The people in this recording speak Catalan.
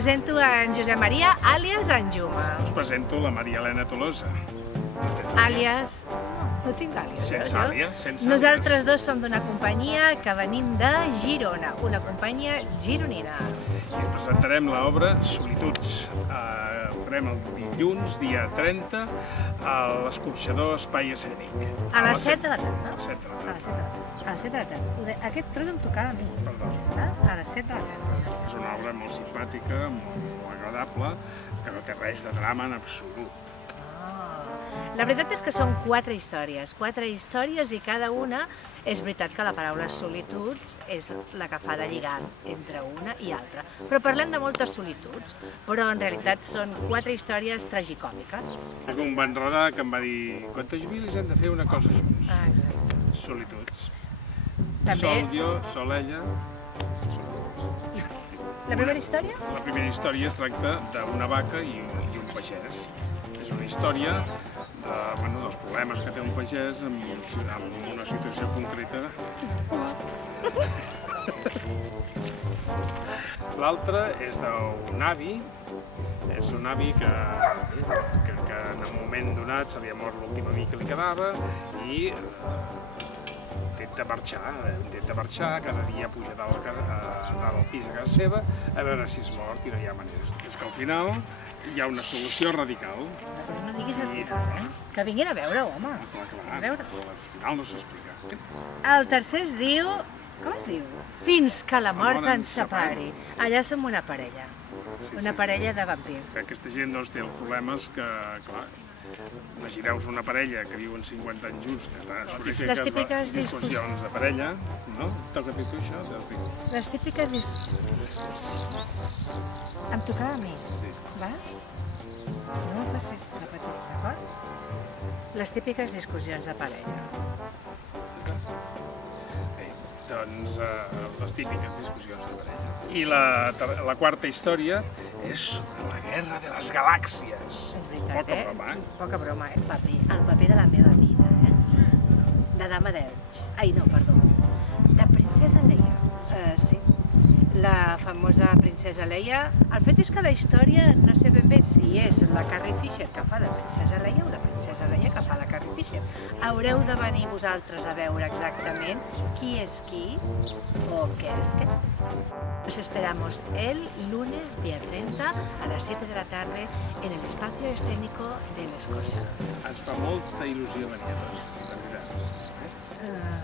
presento en Josep Maria, àlies en Juma. Us presento la Maria Elena Tolosa. Àlies... No tinc àlies. Sense àlies, sense àlies. Nosaltres dos som d'una companyia que venim de Girona, una companyia gironina. I us presentarem l'obra Solituds. Farem el dilluns, dia 30, a l'Escorxador Espai Escènic. A les 7 de la tarda. A les 7 de la A les tarda. 7 de la tarda. A les 7 de la tarda. Aquest tros em tocava a mi. Perdó. A les 7 de la tarda. És una obra molt simpàtica, molt agradable, que no té res de drama en absolut. La veritat és que són 4 històries i cada una és veritat que la paraula solituds és la que fa de lligam entre una i altra. Però parlem de moltes solituds, però en realitat són 4 històries tragicòmiques. Tinc un bon rodà que em va dir quantes bilis hem de fer una cosa junts. Exacte. Solituds. També... Sol jo, sol ella, solituds. La primera història? La primera història es tracta d'una vaca i un pagès. És una història dels problemes que té un pagès en una situació concreta. L'altra és d'un avi, és un avi que en un moment donat se li ha mort l'últim amic que li quedava i intenta marxar, cada dia puja dalt al pis a casa seva a veure si és mort i no hi ha manera. És que al final hi ha una solució radical. Però no diguis al final, que vinguin a veure, home. Clar, al final no s'explica. El tercer es diu... Com es diu? Fins que la mort ens separi. Allà som una parella. Una parella de vampirs. Aquesta gent té els problemes que, clar, imagineu-vos una parella que viuen 50 anys junts, que Les típiques discussions de parella, no? T'has de fer tu això? Les típiques Em tocava a mi, va? No ho facis repetir, d'acord? Les típiques discussions de parella. Doncs les típiques discussions de parella. I la quarta història és la guerra de les galàxies. És veritat, Poca broma, Poca broma, el paper de la meva vida, De dama d'Elx. Ai, no, perdó. De princesa Leia. Sí, la famosa princesa Leia. El fet és que la història no sé ben bé si és la Carrie Fisher que fa de princesa Leia o la princesa Leia que fa la Carrie Fisher. Haureu de venir vosaltres a veure exactament qui és qui o qué es qué. Nos esperamos el lunes, día 30, a las 7 de la tarde, en el espacio escénico de l'Escorxador. Ens fa molta il·lusió venir a tots, de veritat.